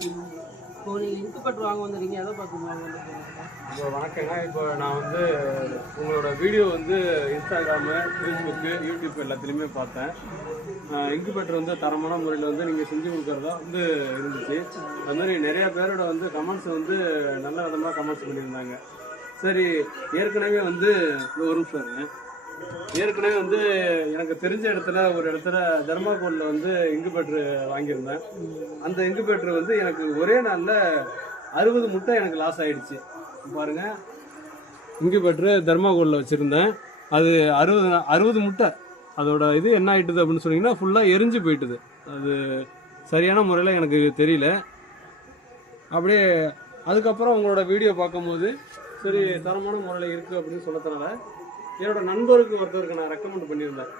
இப்போ நீங்கள் இன்குபேட்டர் வாங்க வந்துருக்கீங்க, எதை பார்த்து வாங்க வந்துருக்கீங்க? இப்போ வணக்கங்க. இப்போ நான் வந்து உங்களோட வீடியோ வந்து இன்ஸ்டாகிராமு, ஃபேஸ்புக்கு, யூடியூப் எல்லாத்துலேயுமே பார்த்தேன். இன்குபேட்டர் வந்து தரமான முறையில் வந்து நீங்கள் செஞ்சு கொடுக்குறதா வந்து இருந்துச்சு. அது மாதிரி நிறையா பேரோட வந்து கமெண்ட்ஸ் வந்து நல்ல விதமாக கமெண்ட்ஸ் பண்ணியிருந்தாங்க. சரி, ஏற்கனவே வந்து ஒரு நிமிஷம் இருங்க. ஏற்கனவே வந்து எனக்கு தெரிஞ்ச இடத்துல ஒரு இடத்துல தர்மாகோலில் வந்து இன்குபேட்டர் வாங்கியிருந்தேன். அந்த இன்குபேட்டர் வந்து எனக்கு ஒரே நாளில் 60 முட்டை எனக்கு லாஸ் ஆகிடுச்சு. பாருங்க, இன்குபேட்டர் தர்மாகோலில் வச்சுருந்தேன். அது 60 முட்டை. அதோட இது என்ன ஆகிட்டுது அப்படின்னு சொன்னீங்கன்னா ஃபுல்லாக எரிஞ்சு போயிட்டுது. அது சரியான முறையில் எனக்கு தெரியல. அப்படியே அதுக்கப்புறம் உங்களோட வீடியோ பார்க்கும்போது சரி தரமான முறையில் இருக்குது அப்படின்னு சொன்னதுனால என்னோட நண்பருக்கு ஒருத்தருக்கு நான் ரெக்கமெண்ட் பண்ணியிருந்தேன்.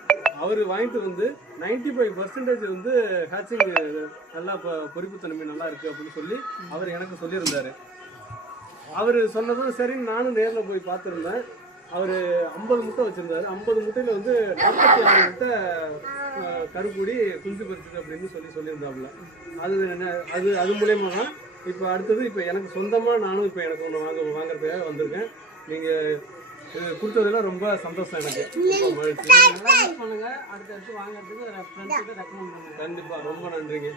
அவர் வாங்கிட்டு வந்து 95% வந்து ஹேச்சிங் நல்லா பொறிப்புத்தன்மை நல்லா இருக்குது அப்படின்னு சொல்லி அவர் எனக்கு சொல்லியிருந்தார். அவர் சொன்னதும் சரி நானும் நேரில் போய் பார்த்துருந்தேன். அவர் 50 முட்டை வச்சுருந்தாரு. 50 முட்டையில் வந்து 46 முட்டை கருக்கூடி குஞ்சு பறிச்சுது அப்படின்னு சொல்லியிருந்தாப்புல. அது மூலயமா தான் இப்போ அடுத்தது இப்போ எனக்கு சொந்தமாக நானும் இப்போ எனக்கு ஒன்று வாங்குறதுக்காக வந்திருக்கேன். நீங்கள் கொடுத்ததெல்லாம் ரொம்ப சந்தோஷம். எனக்கு ரொம்ப மகிழ்ச்சி. பண்ணுங்க, அடுத்தடுத்து வாங்குறதுக்கு ஃப்ரெண்ட்ஸுக்கு ரெக்கமெண்ட் பண்ணுங்க. கண்டிப்பாக ரொம்ப நன்றிங்க.